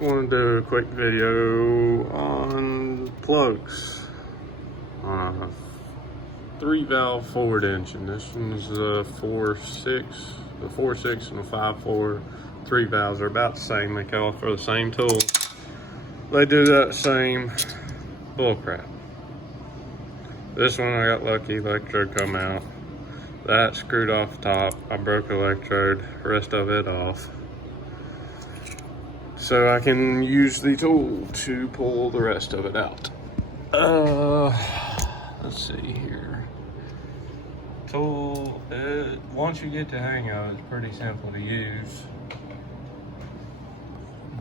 Want to do a quick video on plugs on a 3-valve Ford engine. This one's a 4.6, the 4.6 and the 5.4. 3 valves are about the same. They call for the same tool. They do that same bullcrap. This one I got lucky, electrode come out. That screwed off the top. I broke the electrode, rest of it off. So I can use the tool to pull the rest of it out. Let's see here. Tool, once you get the hang of it, it's pretty simple to use.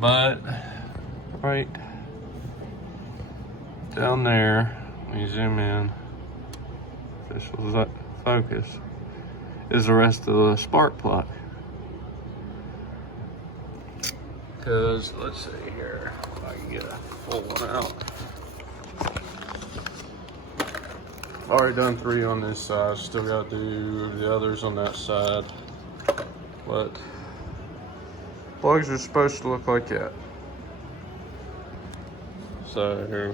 But right down there, let me zoom in. This will focus. Is the rest of the spark plug. Because let's see here, if I can get a full one out. I've already done 3 on this side, still got to do the others on that side. But plugs are supposed to look like that. So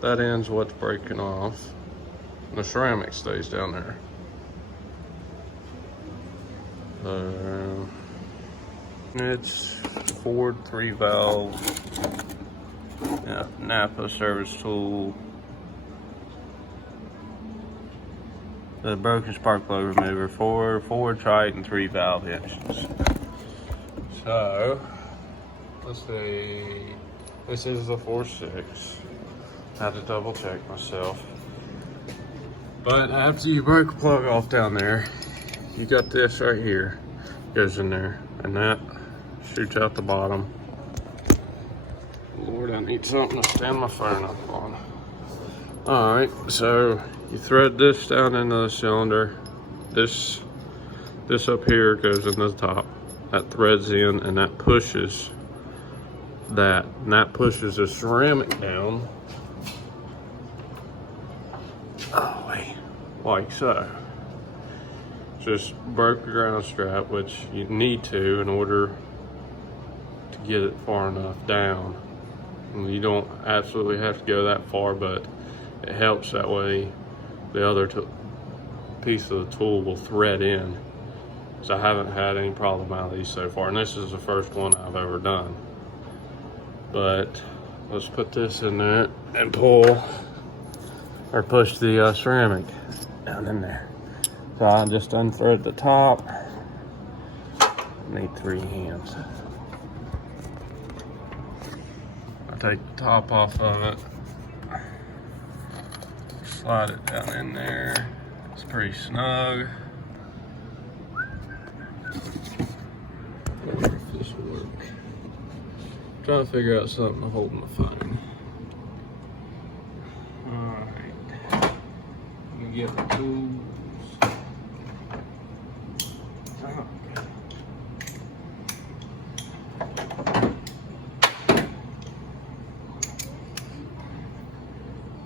that ends what's breaking off. The ceramic stays down there. It's Ford 3-valve, yeah, Napa service tool. The broken spark plug remover for Ford Triton 3-valve engines. So let's see. This is the 4.6. Had to double check myself. But after you break a plug off down there, you got this right here, goes in there, and that shoots out the bottom. Lord, I need something to stand my phone up on. All right, so you thread this down into the cylinder. This up here goes in the top. That threads in, and that pushes that, and that pushes the ceramic down. Oh wait, like so. Just broke the ground strap, which you need to in order to get it far enough down. And you don't absolutely have to go that far, but it helps that way the other piece of the tool will thread in. So I haven't had any problem out of these so far, and this is the first one I've ever done. But let's put this in there and pull or push the ceramic down in there. So I just unthread the top. Need 3 hands. I take the top off of it, slide it down in there. It's pretty snug. I wonder if this will work. I'm trying to figure out something to hold my phone. Alright. Let me get the tools.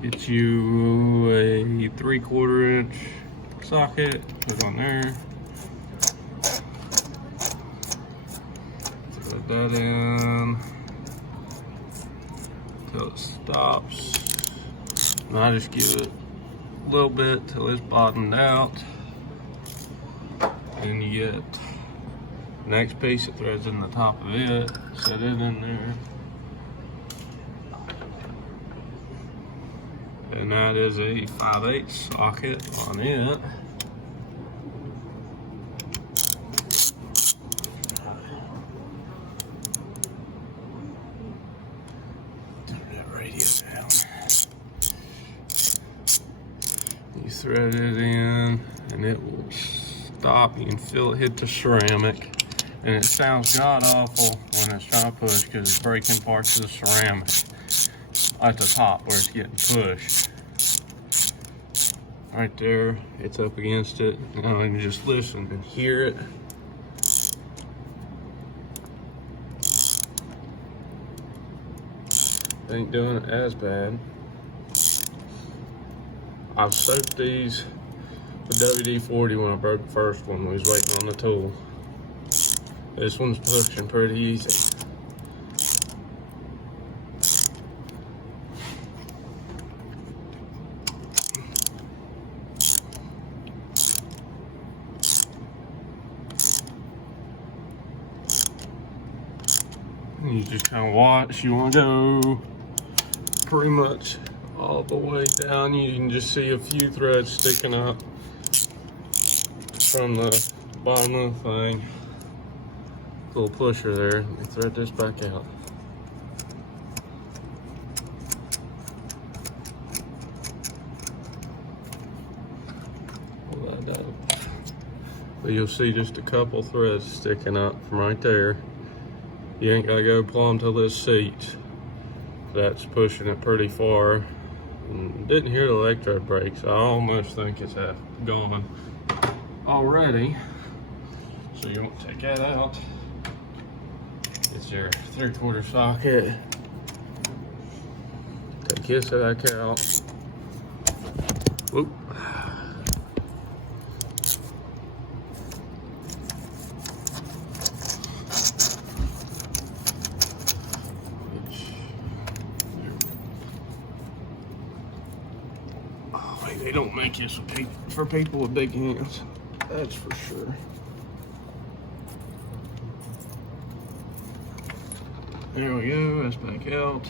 Get you a 3/4 inch socket, put it on there. Thread that in until it stops. And I just give it a little bit till it's bottomed out. And you get the next piece that threads in the top of it, set it in there. And that is a 5/8 socket on it. Turn that radio down. You thread it in and it will stop. You can feel it hit the ceramic. And it sounds god awful when it's trying to push because it's breaking parts of the ceramic at the top where it's getting pushed. Right there, it's up against it. Now you can just listen and hear it. Ain't doing it as bad. I've soaked these with WD-40 when I broke the first one. We was waiting on the tool. This one's pushing pretty easy. You just kind of watch. You want to go pretty much all the way down. You can just see a few threads sticking up from the bottom of the thing. Little pusher there. Let me thread this back out. Pull that out. But you'll see just a couple threads sticking up from right there. You ain't gotta go plumb to this seat. That's pushing it pretty far. And didn't hear the electrode brakes. I almost think it's half gone already. So you want to take that out. It's your 3/4 socket. Take this back out. Whoop. They don't make this for people with big hands, that's for sure. There we go, that's back out.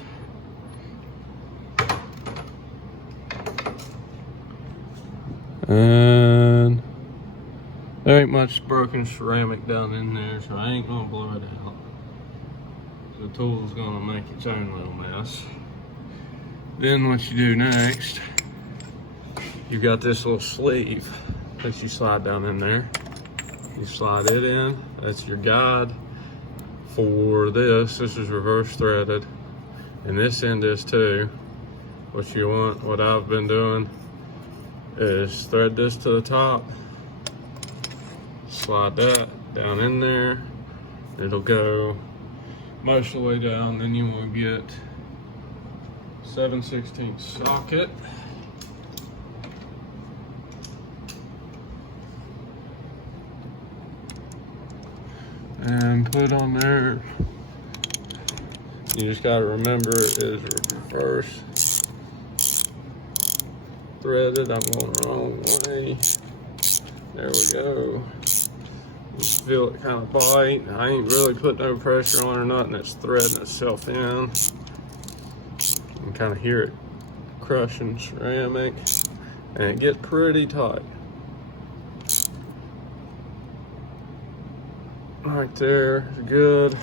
And there ain't much broken ceramic down in there, so I ain't gonna blow it out. The tool's gonna make its own little mess. Then what you do next, you've got this little sleeve that you slide down in there. You slide it in. That's your guide for this. This is reverse threaded. And this end is too. What I've been doing is thread this to the top. Slide that down in there. It'll go most of the way down. Then you will get 7/16 socket. And put on there. You just gotta remember it is reverse threaded. I'm going the wrong way. There we go. You feel it kind of bite. I ain't really put no pressure on or nothing. It's threading itself in. You can kind of hear it crushing ceramic, and it gets pretty tight. Right there is good.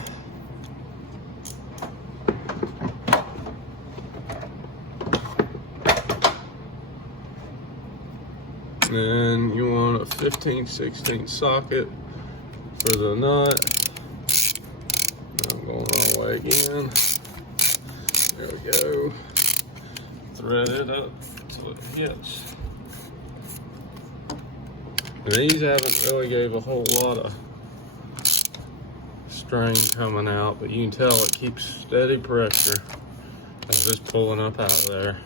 Then you want a 15/16 socket for the nut. I'm going the wrong way again. There we go. Thread it up till it hits. And these haven't really gave a whole lot of strain coming out, but you can tell it keeps steady pressure as it's pulling up out of there.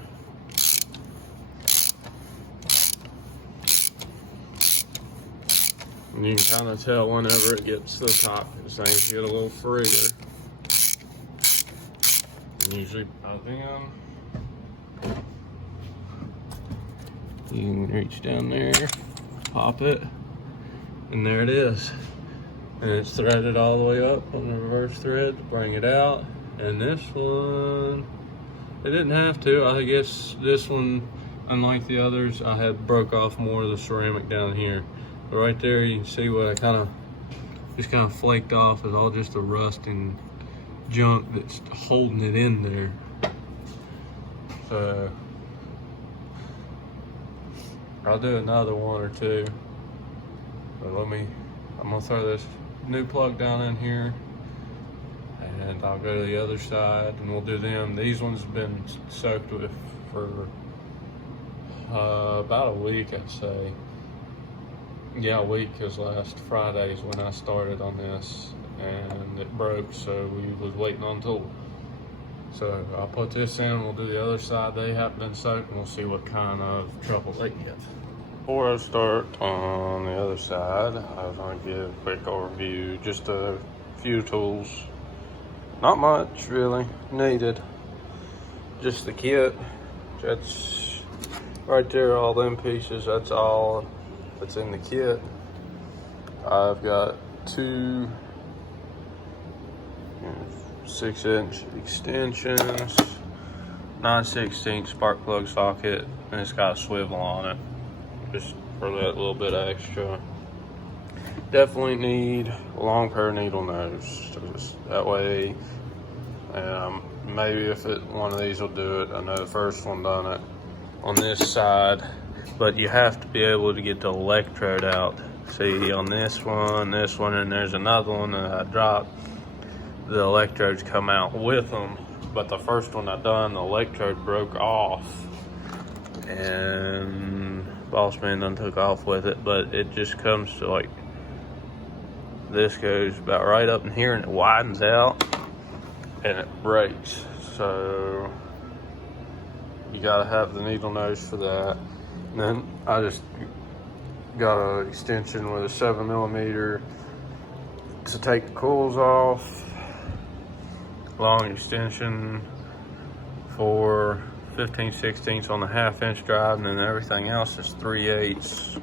And you can kind of tell whenever it gets to the top, it's starting to get a little freer. And usually by then, you can reach down there, pop it, and there it is. And it's threaded all the way up on the reverse thread to bring it out. And this one, it didn't have to. I guess this one, unlike the others, I had broke off more of the ceramic down here. But right there, you can see what I just kind of flaked off is all just the rusting junk that's holding it in there. So I'll do another one or two. But I'm gonna throw this new plug down in here, and I'll go to the other side and we'll do them. These ones have been soaked with for about a week, I'd say. Yeah, a week, because last Friday is when I started on this and it broke, so we was waiting on tool. So I'll put this in, we'll do the other side. They haven't been soaked, and we'll see what kind of trouble they get. Before I start on the other side, I was going to give a quick overview, just a few tools. Not much really needed, just the kit. That's right there, all them pieces, that's all that's in the kit. I've got two 6-inch extensions, 9/16 spark plug socket, and it's got a swivel on it, just for that little bit extra. Definitely need a long pair of needle nose, just that way. Maybe if one of these will do it. I know the first one done it on this side, but you have to be able to get the electrode out. See, on this one, and there's another one that I dropped. The electrodes come out with them, but the first one I done, the electrode broke off, and boss man done took off with it. But it just comes to like, this goes about right up in here, and it widens out, and it breaks. So you gotta have the needle nose for that. And then I just got an extension with a 7mm to take the coils off. Long extension for 15/16 on the 1/2-inch drive, and then everything else is 3/8.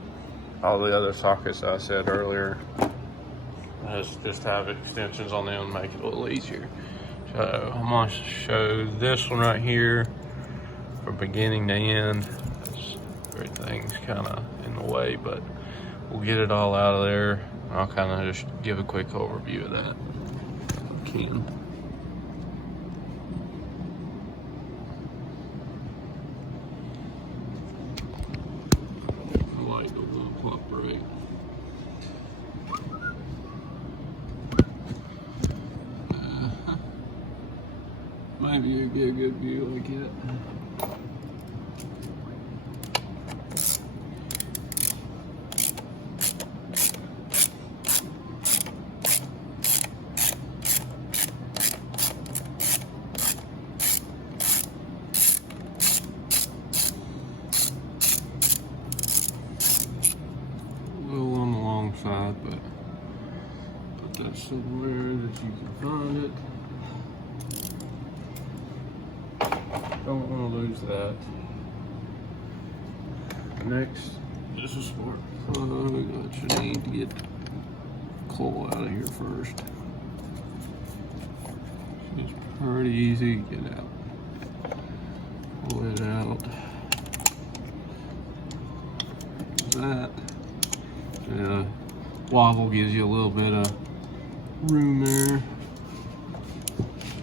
All the other sockets I said earlier, just have extensions on them to make it a little easier. So I'm gonna show this one right here from beginning to end. Everything's kind of in the way, but we'll get it all out of there. I'll kind of just give a quick overview of that if I can. The light don't want to pop right. Maybe you get a good view like it. Side, but put that somewhere that you can find it. Don't want to lose that. Next, this is spark plug that you need to get the coil out of here first. It's pretty easy to get out. Pull it out. That. Yeah. Wobble gives you a little bit of room there.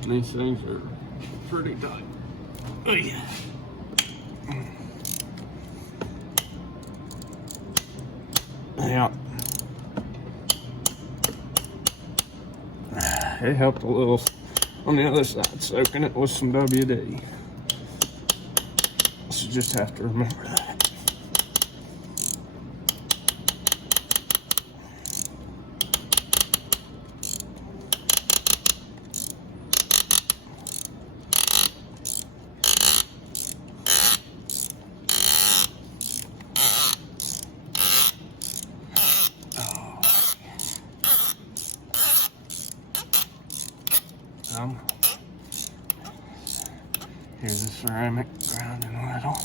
And these things are pretty tight. Oh yeah. Yeah. It helped a little on the other side, soaking it with some WD. So you just have to remember that. Here's the ceramic grounding little.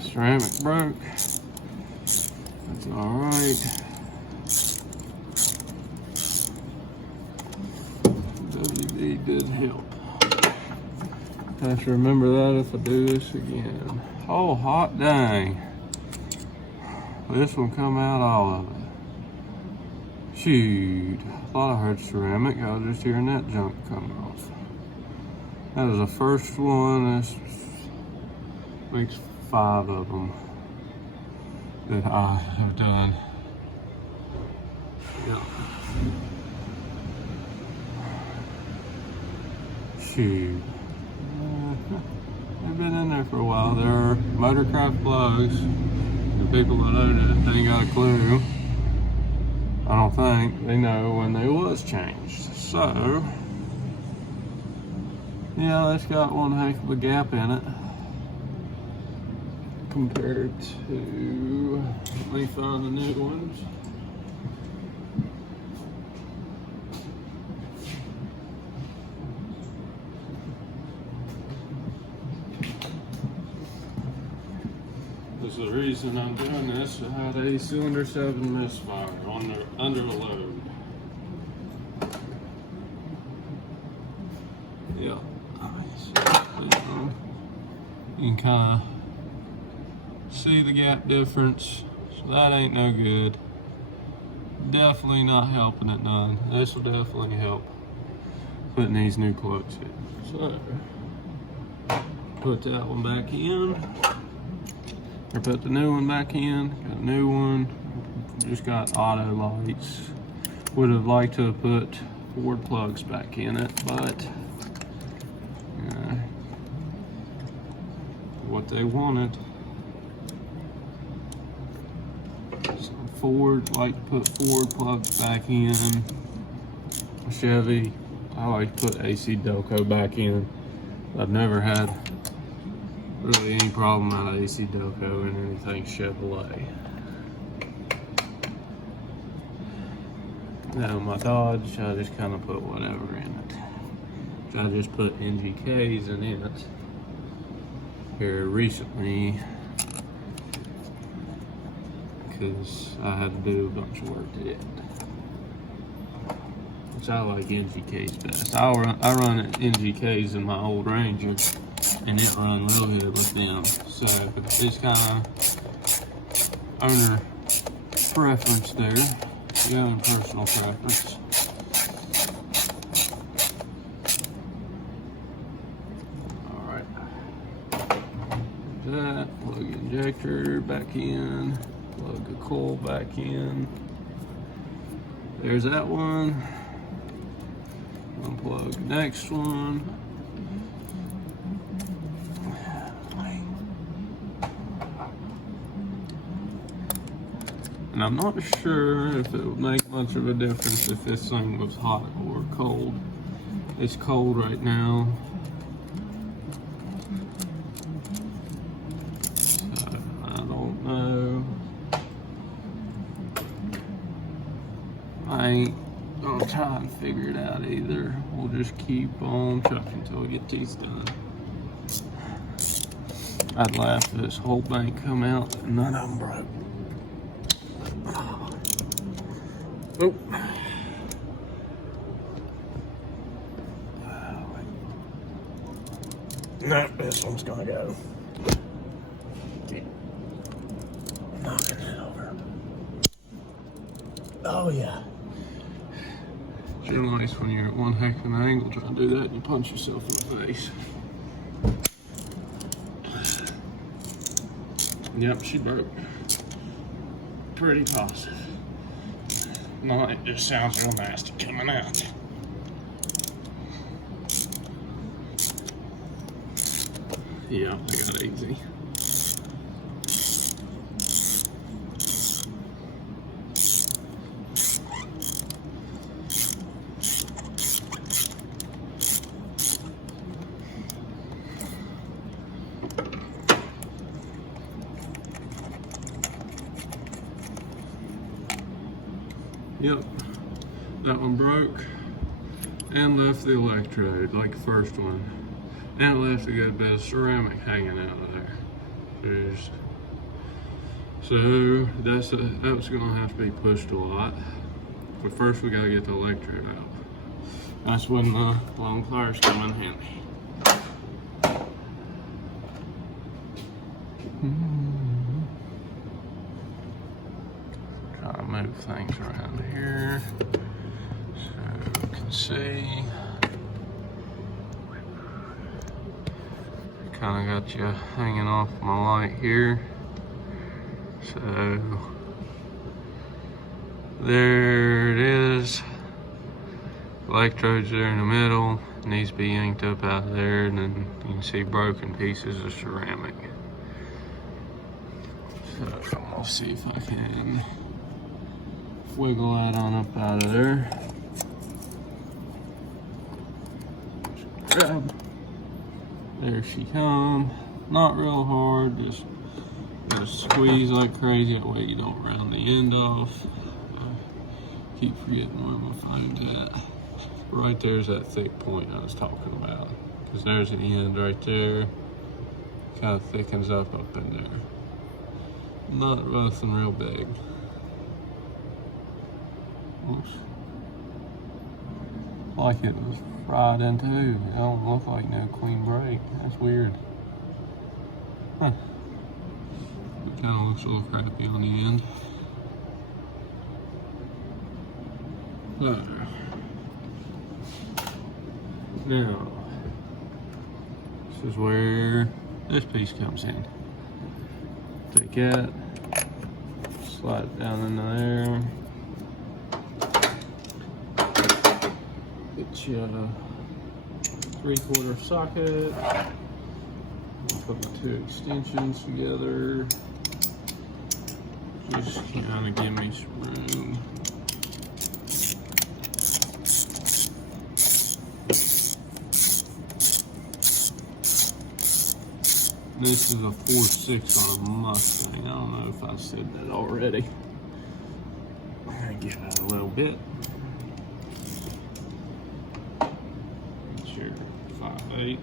Ceramic broke. That's alright. WD did help. I have to remember that if I do this again. Oh, hot dang. This one come out all of it. Shoot. I thought I heard ceramic. I was just hearing that junk coming off. That was the first one. This makes 5 of them that I have done. Yeah. Shoot. They've been in there for a while. They're Motorcraft plugs. The people that own it, they ain't got a clue. I don't think they know when they was changed. So, yeah, it's got one heck of a gap in it compared to, let me find the new ones. This is the reason I'm doing this. I had a cylinder 7 misfire under a load. Yeah. You can kind of see the gap difference. So that ain't no good. Definitely not helping it none. This will definitely help putting these new plugs in. So, put that one back in. Or put the new one back in. Got a new one. Just got auto lights. Would have liked to have put Ford plugs back in it, but what they wanted. So Ford like to put Ford plugs back in. Chevy, I like to put AC Delco back in. I've never had really any problem out of AC Delco in anything Chevrolet. Now my Dodge, I just kind of put whatever in it. I just put NGKs in it here recently because I had to do a bunch of work to it. Which I like NGKs best. I run NGKs in my old Ranger, and it run real good with them. So it's kind of owner preference there. Your own personal preference. Alright. That, plug injector back in, plug the coil back in. There's that one. Unplug the next one. And I'm not sure if it would make much of a difference if this thing was hot or cold. It's cold right now. So, I don't know. I ain't gonna try and figure it out either. We'll just keep on trucking until we get these done. I'd laugh if this whole bank come out and none of them broke. Oh. No, this one's gonna go. Knocking it over. Oh yeah. It's real nice when you're at one heck of an angle trying to do that and you punch yourself in the face. Yep, she broke. Pretty positive. No, it just sounds real nasty coming out. Yeah, I got it easy. Yep, that one broke and left the electrode like the first one. And it left a good bit of ceramic hanging out of there. So that's gonna have to be pushed a lot. But first we gotta get the electrode out. That's when the long pliers come in handy. Try to move things around here so you can see. Kind of got you hanging off my light here. So there it is. Electrodes there in the middle. Needs to be yanked up out of there, and then you can see broken pieces of ceramic. So I'll see if I can wiggle that on up out of there. Grab. There she comes. Not real hard, just squeeze like crazy, that way you don't round the end off. Keep forgetting where my phone's at. Right there's that thick point I was talking about. Because there's an end right there. Kind of thickens up in there. Not nothing real big. Oops. like it was fried in too. It don't look like no clean brake. That's weird. Huh. It kind of looks a little crappy on the end. Now, this is where this piece comes in. Take that, slide it down in there. Get you a 3/4 socket. Put my two extensions together. Just kind of give me some room. This is a 4.6 on a Mustang. I don't know if I said that already. I'm gonna get out a little bit. Get your 5/8.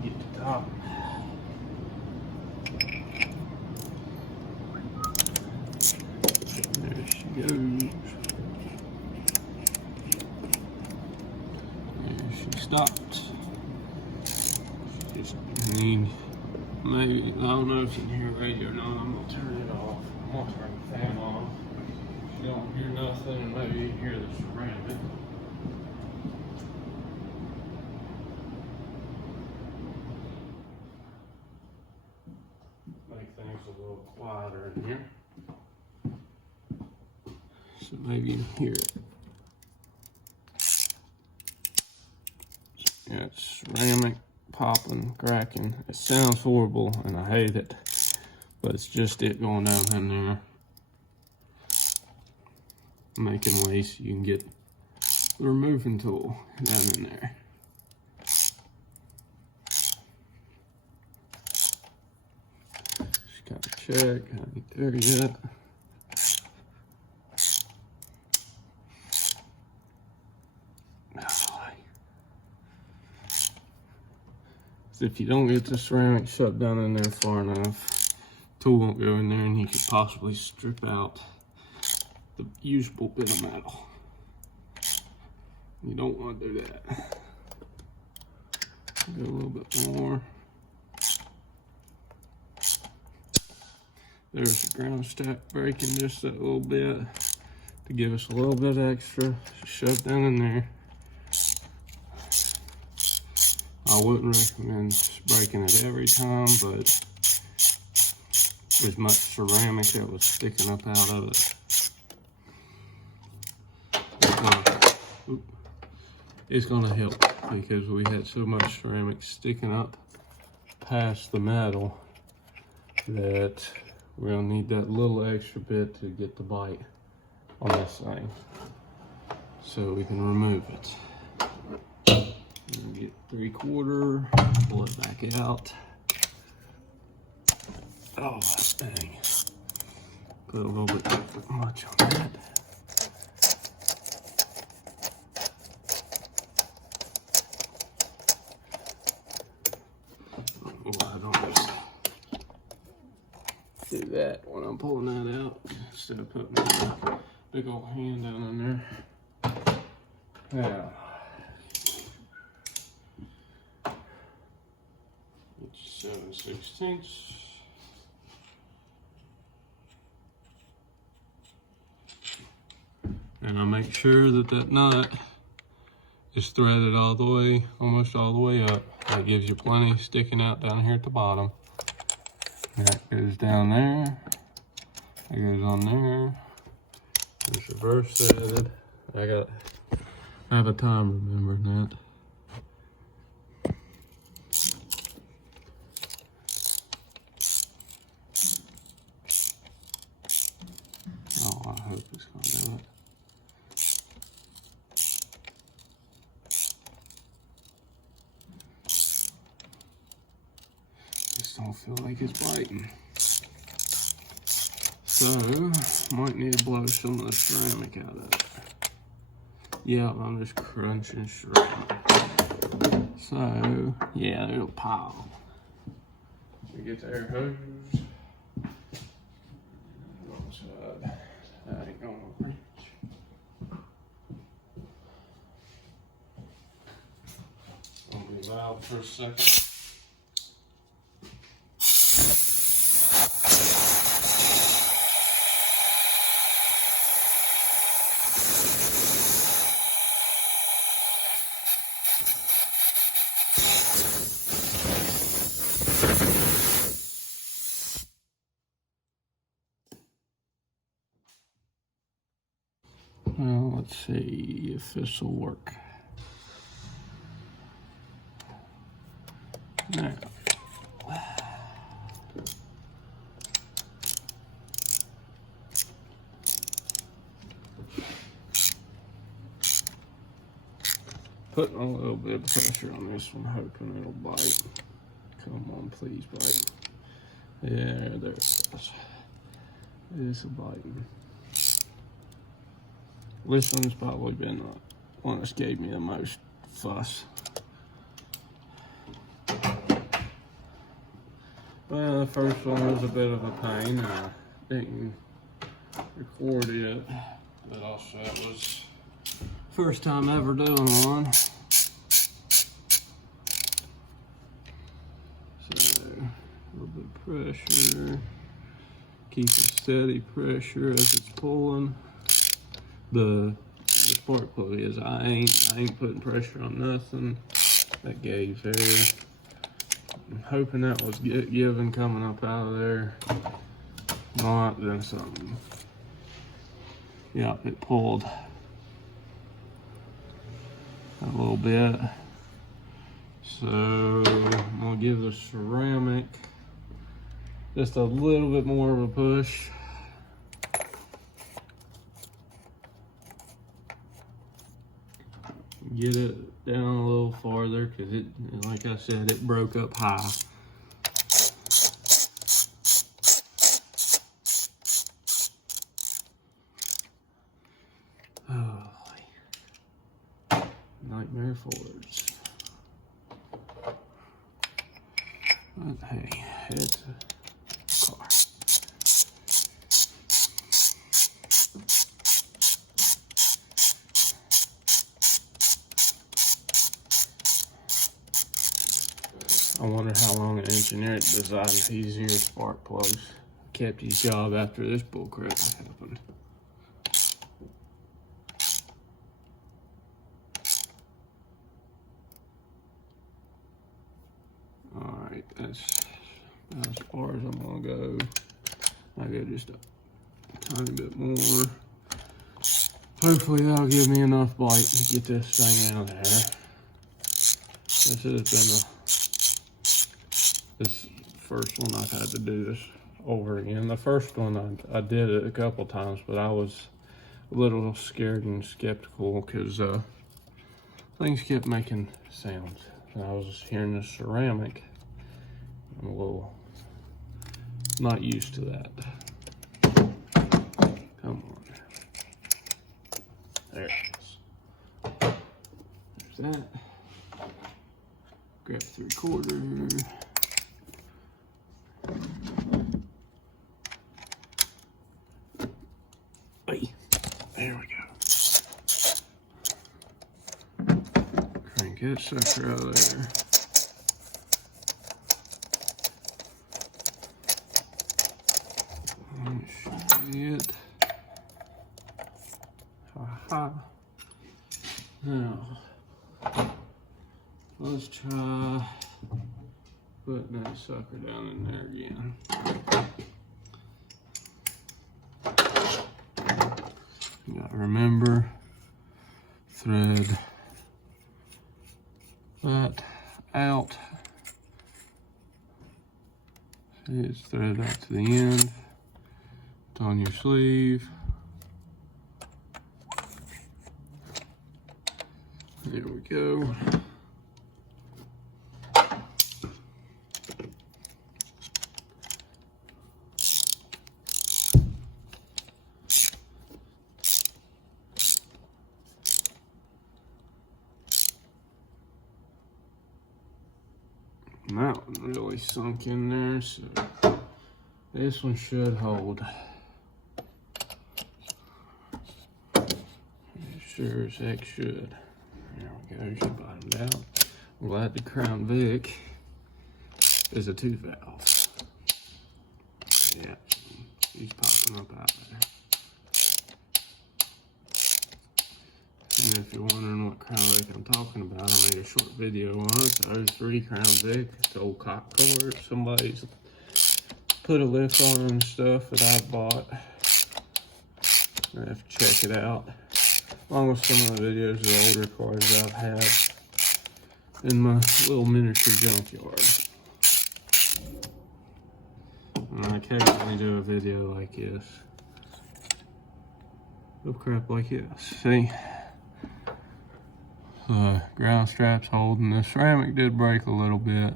Get the top. There she goes. There she stopped. Just need, maybe, I don't know if you can hear radio or not. I'm gonna turn it off. I'm gonna turn the fan off. If you don't hear nothing, maybe you can hear the ceramic. Make things a little quieter in here. So maybe you can hear it. Yeah, it's ceramic, popping, cracking. It sounds horrible and I hate it, but it's just it going down in there. Making way so you can get the removing tool down in there. Just gotta check, I ain't there yet. If you don't get the ceramic shut down in there far enough, tool won't go in there and you could possibly strip out the usable bit of metal. You don't want to do that. Go a little bit more. There's the ground stack breaking just a little bit to give us a little bit extra. Shove down in there. I wouldn't recommend breaking it every time, but there's much ceramic that was sticking up out of it. It's gonna help because we had so much ceramic sticking up past the metal that we're gonna need that little extra bit to get the bite on this thing so we can remove it. Get 3/4, pull it back out. Oh, dang. Put a little bit much on that. Oh, I don't do that when I'm pulling that out instead of putting a big old hand down in there. Now, 7/16. And I make sure that that nut is threaded all the way, almost all the way up. That gives you plenty sticking out down here at the bottom. That goes down there. That goes on there. It's reverse threaded. I have a time remembering that. Oh, I hope it's gonna do it. Just don't feel like it's biting. So, might need to blow some of the ceramic out of it. Yeah, I'm just crunching ceramic. So, yeah, there's a pile. We get the air hose. That ain't gonna reach. for a second. Well, let's see if this will work. Now, putting a little bit of pressure on this one, hoping it'll bite. Come on, please bite. Yeah, there it is. It's a biting. This one's probably been the one that's gave me the most fuss. Well, the first one was a bit of a pain, and I didn't record it, but also it was first time ever doing one. So, a little bit of pressure, keep a steady pressure as it's pulling. The spark plug is, I ain't putting pressure on nothing. That gauge there. I'm hoping that was giving coming up out of there. Not, then something. Yep, it pulled a little bit. So I'm gonna give the ceramic just a little bit more of a push. Get it down a little farther, because it, like I said, it broke up high. Oh, nightmare Fords. But hey, it's a car. I wonder how long an engineer designed these here spark plugs kept his job after this bullcrap happened. Alright, that's as far as I'm gonna go. I go just a tiny bit more. Hopefully that'll give me enough bite to get this thing out of there. This has been this first one I've had to do this over again. The first one I did it a couple times, but I was a little scared and skeptical because things kept making sounds. And I was hearing the ceramic. I'm a little not used to that. Come on. There it is. There's that. Grab 3/4. There we go. Crank that sucker out of there. It. Ha. Now, let's try putting that sucker down in there again. You gotta remember, thread that out. See, it's threaded out to the end. It's on your sleeve. There we go. And that one really sunk in there, so this one should hold. It sure as heck should. There we go, she bottomed out. I'm glad the Crown Vic is a 2-valve. Yeah, he's popping up out there. And if you're wondering what Crown Vic I'm talking about, I made a short video on it. There's 3 Crown Vic, it's old cop cord. Somebody's put a lift on and stuff that I bought. I have to check it out, along with some of the videos of the older cars I've had in my little miniature junkyard. And I occasionally do a video like this of crap like this. See, the ground strap's holding. The ceramic did break a little bit,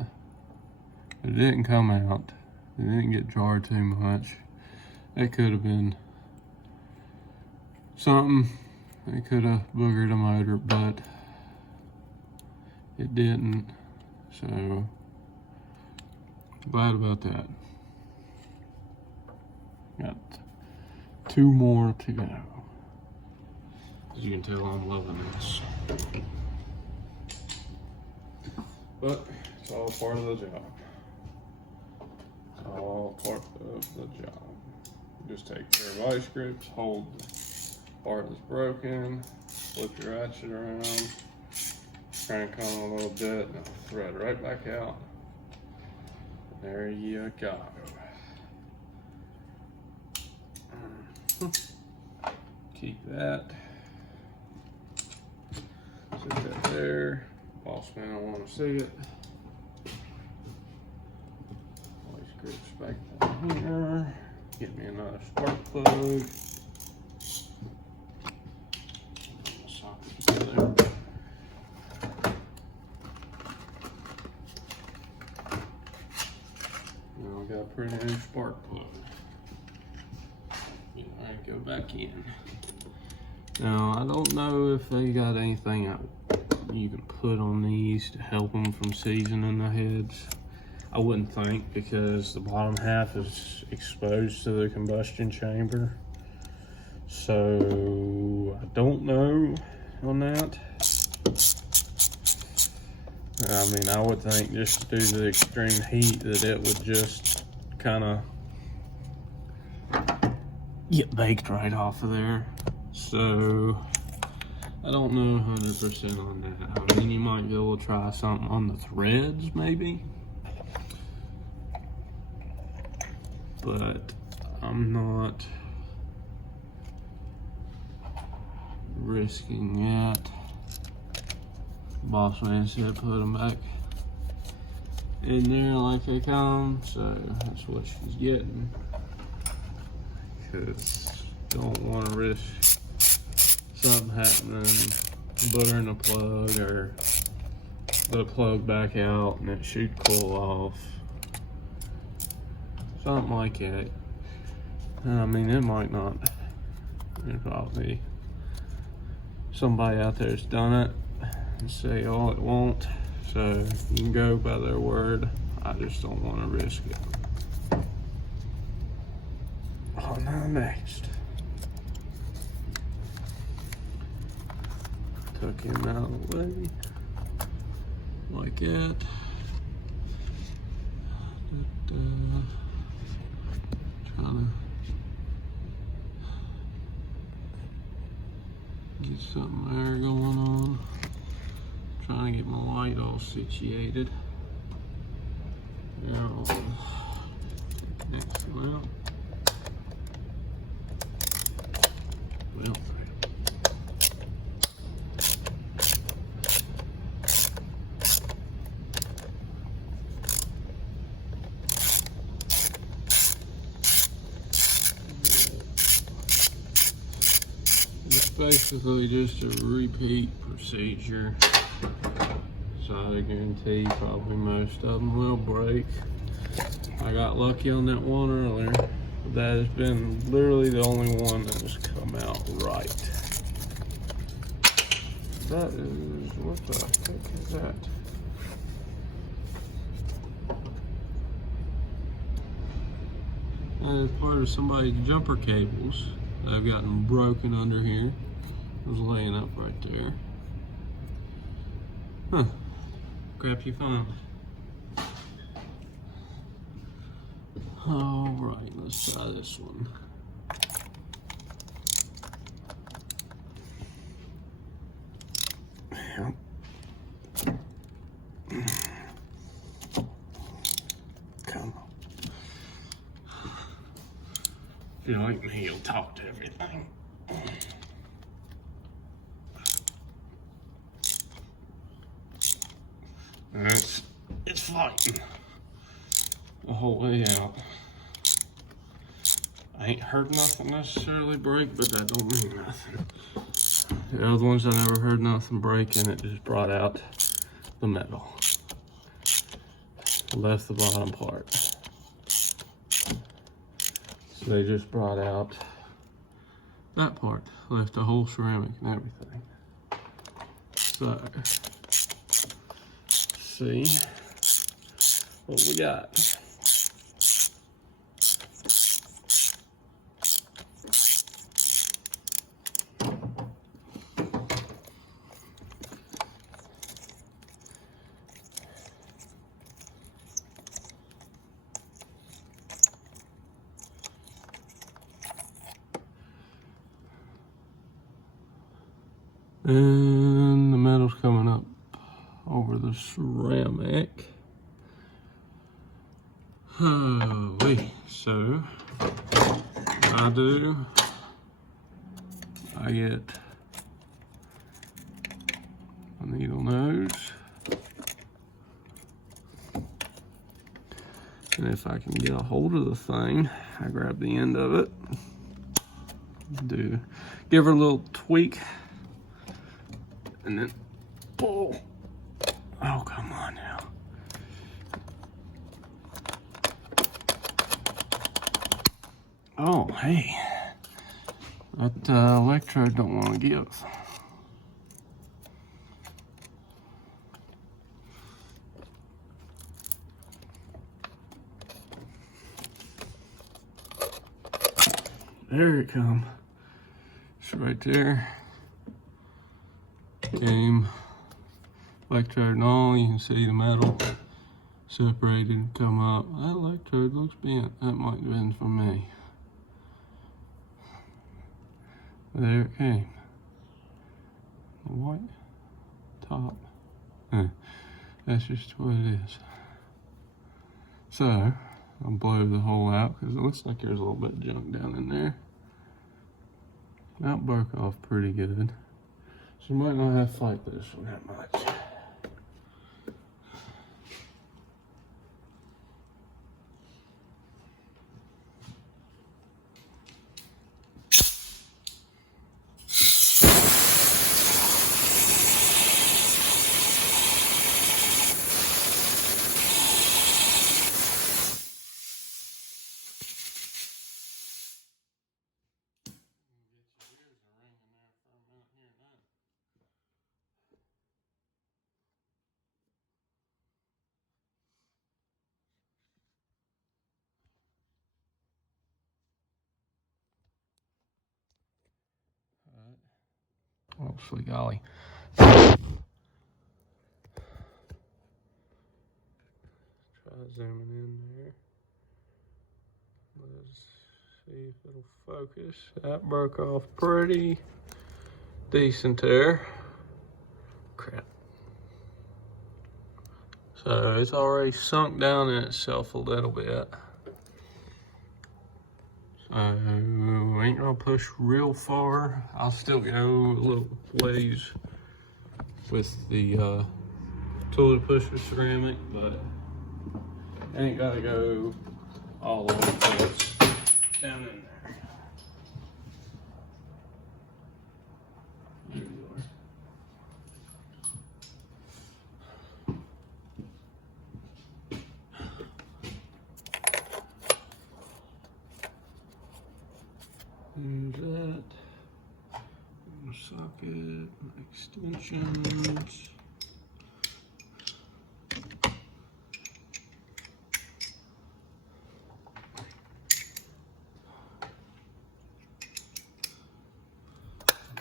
but it didn't come out. It didn't get jarred too much. It could have been something. It could have boogered a motor, but it didn't. So glad about that. Got 2 more to go. As you can tell, I'm loving this. But it's all part of the job. It's all part of the job. Just take care of vice grips, hold the part that's broken, flip your ratchet around, crank on a little bit, and it'll thread right back out. There you go. Keep that. Sit that there. Boss man, I want to see it. Vice grips back down here. Get me another spark plug. Socket together. Now I got a pretty new spark plug. Alright, go back in. Now I don't know if they got anything you can put on these to help them from seasoning the heads. I wouldn't think, because the bottom half is exposed to the combustion chamber. So I don't know on that. I mean, I would think just due to the extreme heat that it would just kind of get baked right off of there. So I don't know 100% on that. I mean, you might be able to try something on the threads maybe, but I'm not risking that. Boss man said put them back in there like they come, so that's what she's getting. Because don't want to risk something happening, buttering the plug, or the plug back out and it should cool off. Something like that. I mean, it might not. There's probably somebody out there that's done it and say, oh, it won't. So you can go by their word. I just don't want to risk it. On now next. Tuck him out of the way. Like that. Trying to get something there going on. Trying to get my light all situated. Now, next one out. Well, it's basically just a repeat procedure. So I guarantee probably most of them will break. I got lucky on that one earlier. That has been literally the only one that has come out right. That is, what the heck is that? That is part of somebody's jumper cables that have gotten broken under here. It was laying up right there. Huh. grab your phone. All right, let's try this one. Come on. If you like me, he'll talk to everything. It's fighting the whole way out. I ain't heard nothing necessarily break, but that don't mean nothing. The other ones I never heard nothing break, and it just brought out the metal. Left the bottom part. So they just brought out that part, left the whole ceramic and everything. So, see what we got. And the metal's coming up over the ceramic. Holy. So, what I do, I get a needle nose. And if I can get a hold of the thing, I grab the end of it. Give her a little tweak. And then pull. Oh, come on now. Oh, hey. That electrode don't want to give. There it comes. It's right there. Game. Electrode and all, you can see the metal separated and come up. That electrode looks bent. That might have been from me. There it came. The white top. That's just what it is. So, I'll blow the hole out because it looks like there's a little bit of junk down in there. That broke off pretty good. So you might not have to fight this one that much. Oh, sweet golly. Try zooming in there. Let's see if it'll focus. That broke off pretty decent there. Crap. So it's already sunk down in itself a little bit. So ain't gonna push real far. I'll still go a little ways with the tool to push the ceramic, but ain't gotta go all the way until it's down in there. There you are. There's that. Socket, extensions.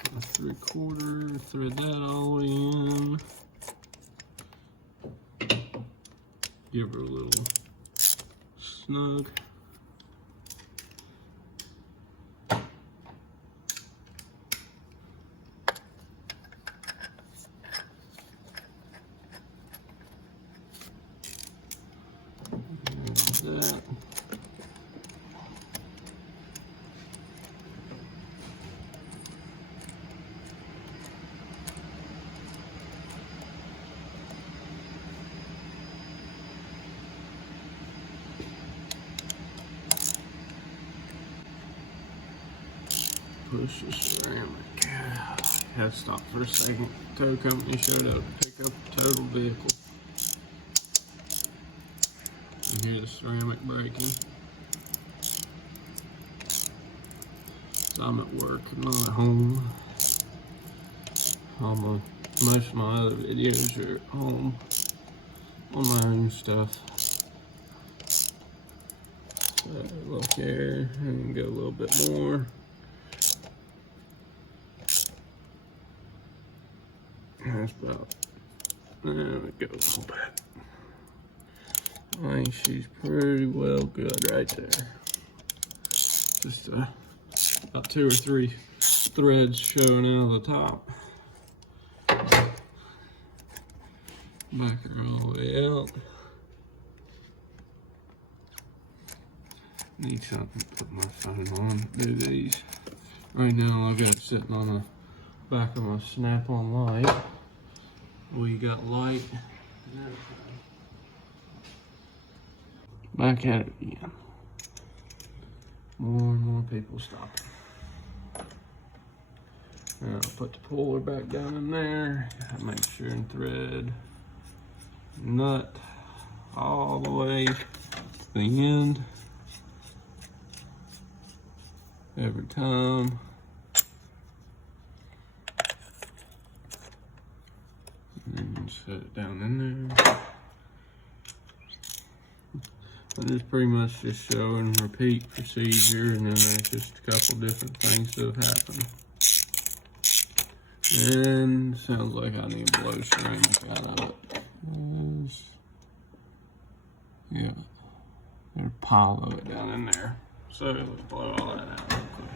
A 3/4, thread that all the way in. give her a little snug. That. Push the ceramic. Had to stop for a second. Tow company showed up to pick up the total vehicle. You hear the ceramic breaking. So I'm at work, I'm not at home. Most of my other videos are at home on my own stuff. So look here, and go a little bit more. That's about, there we go, a little bit. I think she's pretty well good right there. Just about 2 or 3 threads showing out of the top. Back her all the way out. Need something to put my phone on. Do these. Right now I've got it sitting on the back of my snap-on light. We got light. Back at it again. More and more people stopping. Now I'll put the puller back down in there. Make sure and thread nut all the way to the end. Every time. And then set it down in there. And it's pretty much just show and repeat procedure, and then there's just a couple different things that have happened. And sounds like I need to blow ceramic out of it. Yeah, there's a pile of it down in there. So let's blow all that out real quick.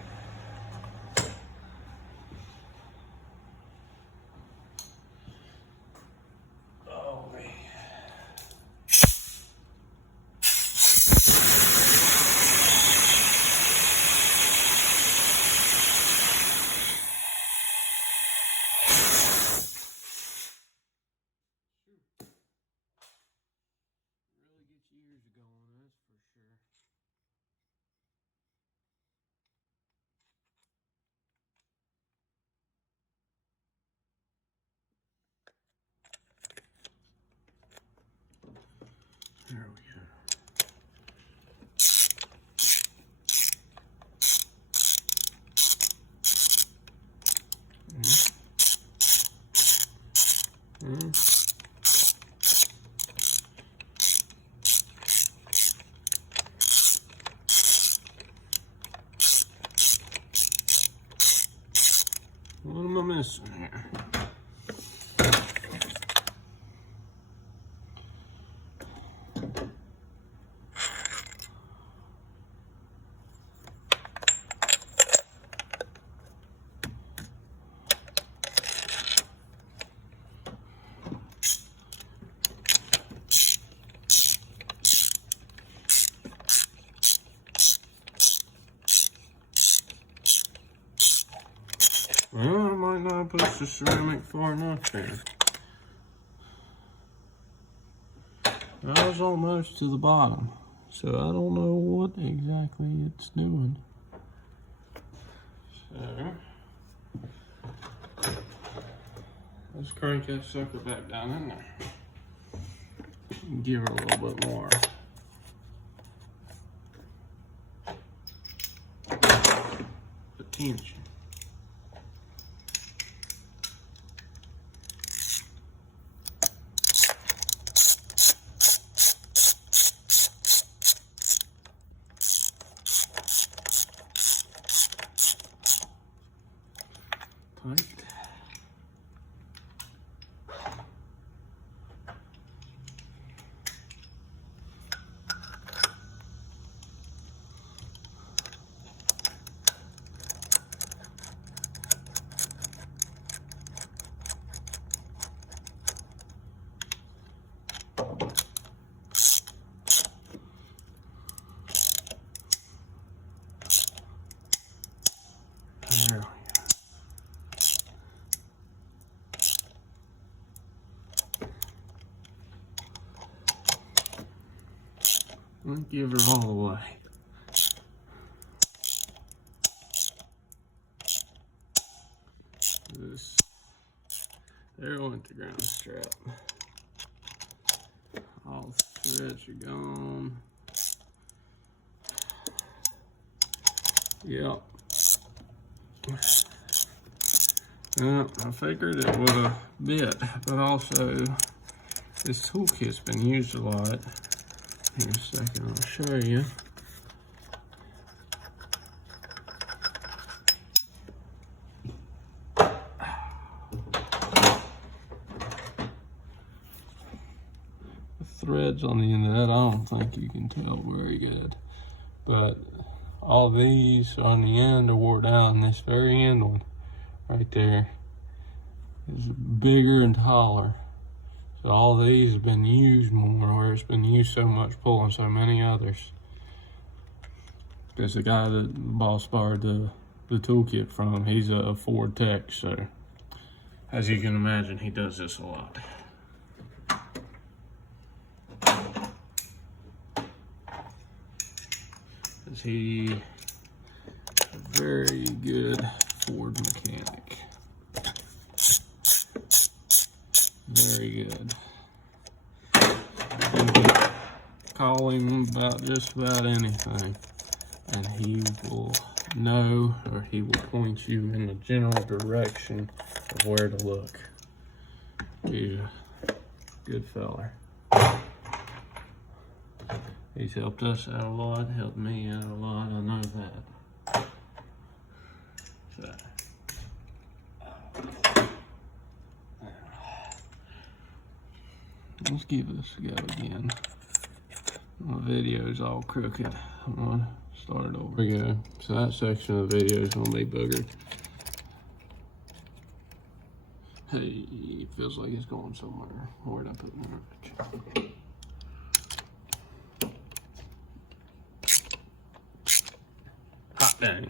Years ago, that's for sure. There we go. What am I missing here? Well, I might not push the ceramic far enough there. I was almost to the bottom, so I don't know what exactly it's doing. So, let's crank that sucker back down in there. And give her a little bit more attention. Tight. I'll give her all away. There went the ground strap. All the threads are gone. Yep. I figured it would have bit, but also this toolkit's been used a lot. In a second, I'll show you. Threads on the end of that, I don't think you can tell very good, but all these on the end are wore down. This very end one right there is bigger and taller, so all these have been used more, where it's been used so much pulling so many others. Because the guy that the boss borrowed the toolkit from, he's a Ford tech, so as you can imagine, he does this a lot. He's a very good Ford mechanic. Very good. You can call him about just about anything, and he will know, or he will point you in the general direction of where to look. He's a good feller. He's helped us out a lot, helped me out a lot, I know that. So. Let's give this a go again. My video's all crooked. I'm gonna start it over. There we go. So that section of the video is gonna be boogered. Hey, it feels like it's going somewhere. Where did I put my wrench? Hot dang.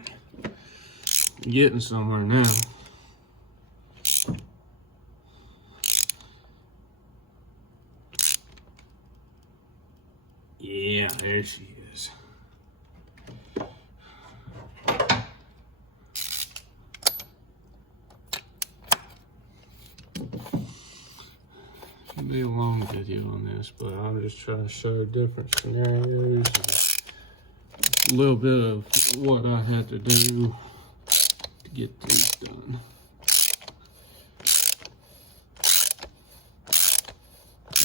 Getting somewhere now. Yeah, there she is. Should be a long video on this, but I'm just trying to show different scenarios. A little bit of what I had to do to get these done.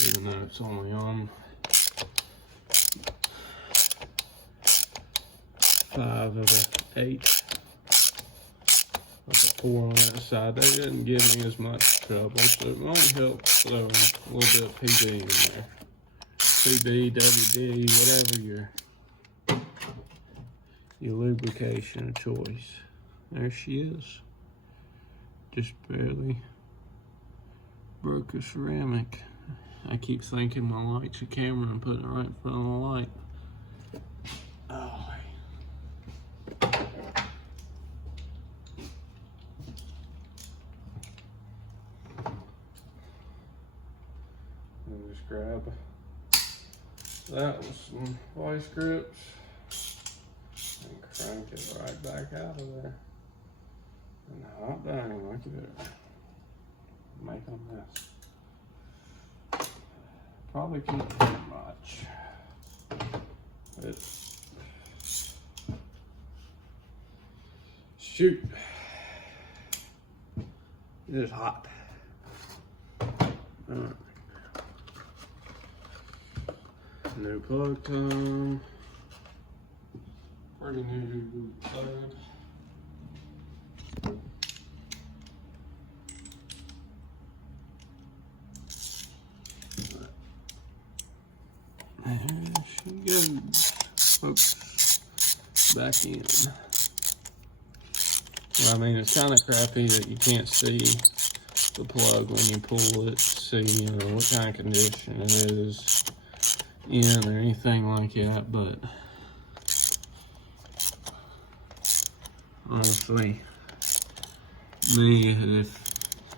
Even though it's only on 5 of the 8. With a 4 on that side, they didn't give me as much trouble, so it won't help throwing a little bit of PB in there. PB, WD, whatever your lubrication of choice. There she is. Just barely broke a ceramic. I keep thinking my light's a camera and putting it right in front of the light. Oh. And just grab that with some vice grips and crank it right back out of there. And hot dang, look at it. Make a mess. Probably can't do much. Shoot. It is hot. Alright. New plug time. Pretty new plug. There she goes. Oops. Back in. Well, I mean, it's kind of crappy that you can't see the plug when you pull it, see, you know, what kind of condition it is in or anything like that, but honestly, me, if,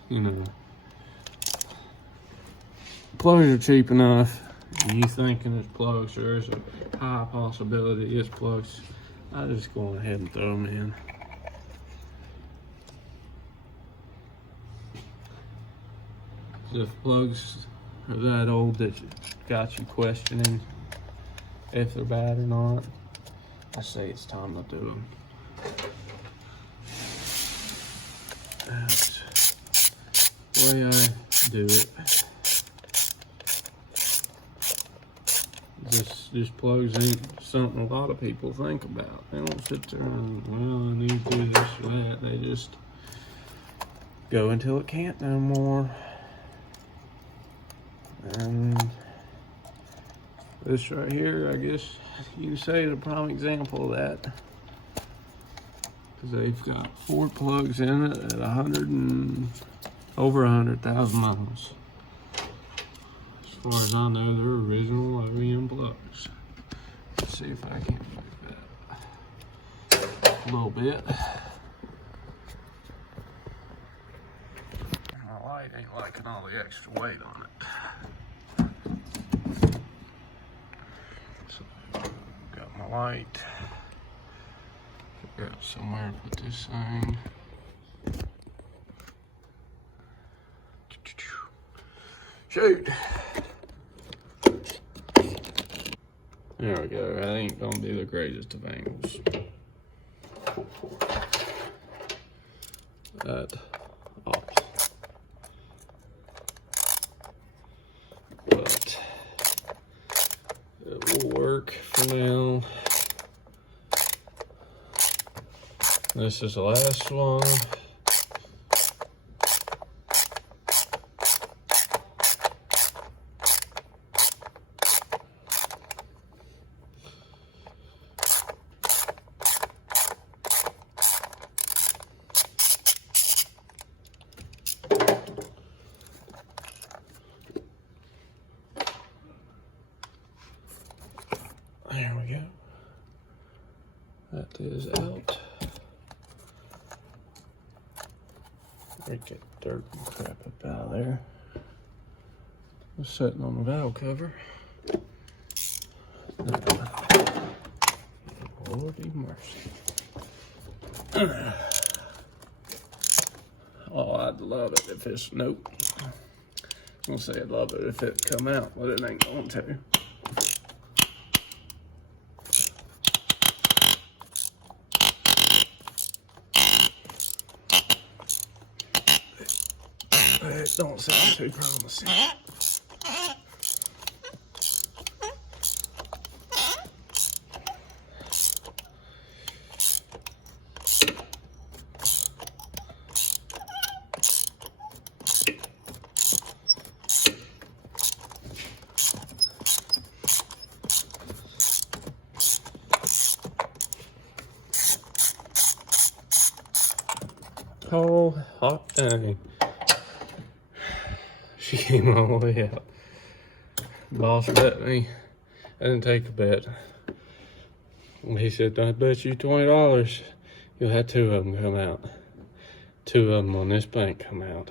you know, plugs are cheap enough, You thinking it's plugs, so there's a high possibility it's plugs. I just go ahead and throw them in. So if plugs are that old that got you questioning if they're bad or not, I say it's time to do them. That's the way I do it. This plugs ain't something a lot of people think about. They don't sit there and, well, I need to do this or that. They just go until it can't no more. And this right here, I guess you can say is a prime example of that. Because they've got 4 plugs in it at over 100,000 miles. As far as I know, they're original OEM plugs. Let's see if I can move that a little bit. My light ain't liking all the extra weight on it. So, got my light. Figure out somewhere to put this thing. Shoot! There we go. That ain't gonna be the greatest of angles. That off. But it will work for now. This is the last one. There we go. That is out. Break that dirt and crap up out of there. I'm sitting on the valve cover. Lordy mercy. Oh, I'd love it if it's, nope. I'm gonna say I'd love it if it come out, but it ain't going to. It don't sound too promising. Oh, hot dang. She came all the way out. Boss bet me. I didn't take a bet. He said, I bet you $20 you'll have 2 of them come out. 2 of them on this bank come out.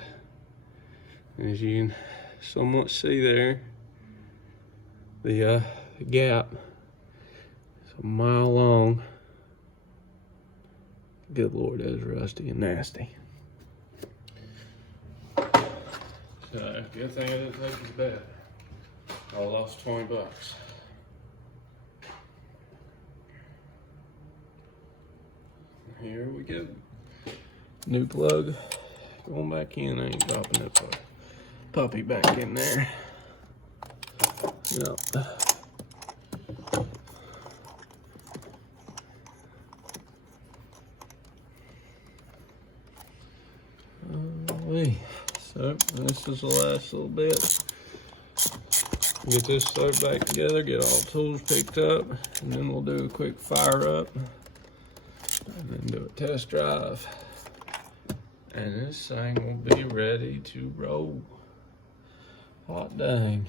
As you can somewhat see there, the gap is a mile long. Good Lord, that is rusty and nasty. So, good thing I didn't take his bet. I lost 20 bucks. Here we go. New plug. Going back in. I ain't dropping that puppy back in there. Yep. So this is the last little bit. Get this sewed back together, get all the tools picked up, and then we'll do a quick fire up and then do a test drive. And this thing will be ready to roll. Hot dang.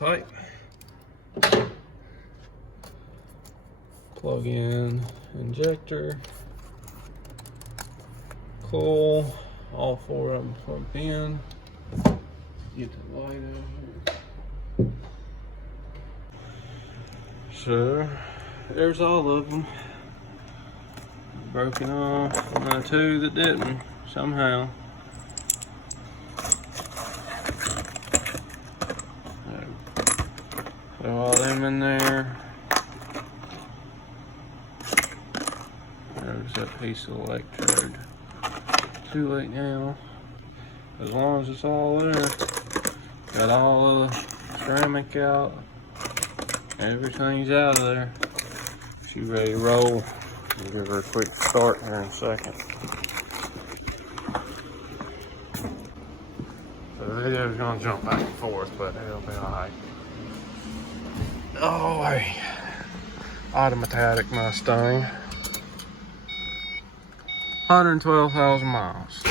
tight. Plug in injector, coil, all 4 of them plugged in. Get the light out here. So there's all of them. Broken off, and the 2 that didn't somehow. So all them in there. There's that piece of electrode. Too late now. As long as it's all there. Got all the ceramic out. Everything's out of there. She's ready to roll. We'll give her a quick start here in a second. So the video's gonna jump back and forth, but it'll be alright. Oh, hey. Automatic Mustang. 112,000 miles.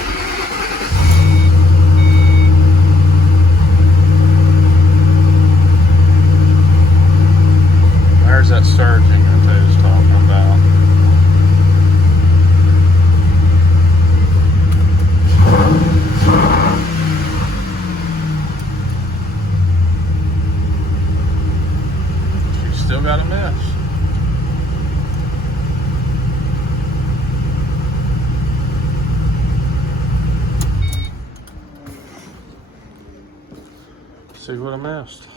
There's that surging that they was talking about. She's still got a mess. See what I missed.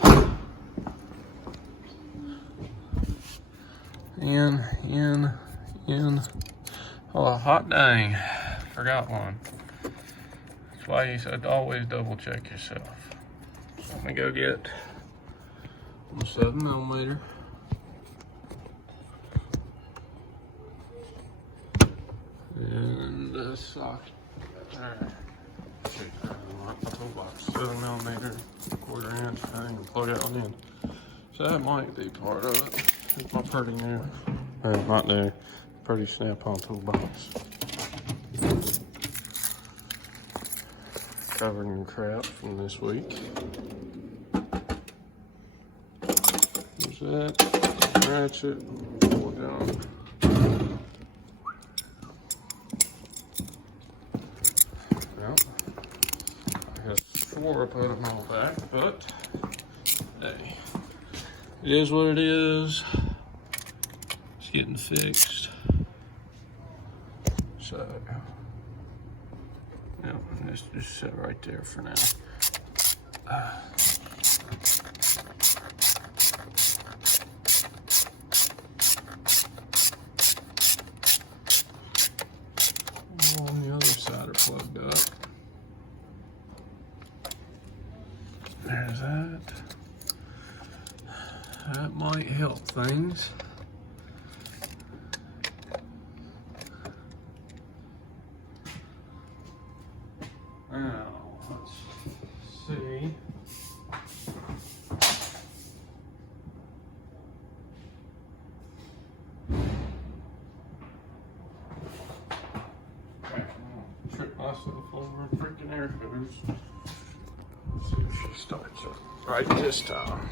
In. Oh, hot dang. Forgot one. That's why you said always double check yourself. So let me go get the 7mm. And the socket. Alright. My toolbox. 7mm, 1/4 inch thing, and plug that one in. So that might be part of it. It's my pretty new, not new, pretty snap-on toolbox. Covered in crap from this week. There's that, ratchet, pull it down. Well, I guess swore I put them all back, but hey. It is what it is. It's getting fixed. So, yeah, let's just sit right there for now. All on the other side are plugged up. There's that. That might help things. Now, let's see. Trip myself over a freaking air hose. Let's see if she starts it right this time.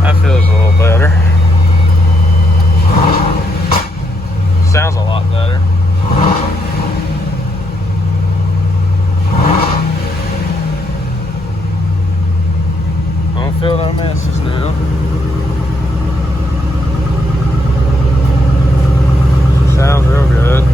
That feels a little better. Sounds a lot better. I don't feel no messes now. Sounds real good.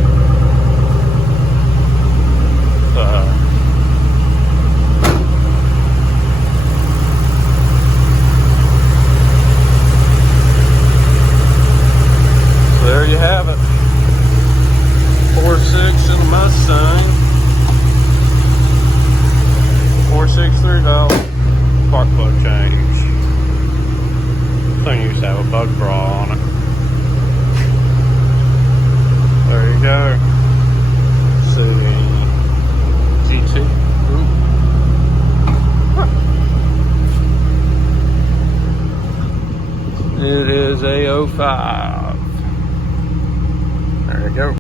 There you have it. 4.6 in a Mustang. 4.6 3valve spark plug change. Thing used to have a bug bra on it. There you go. See, GT. It is a 05. There you go.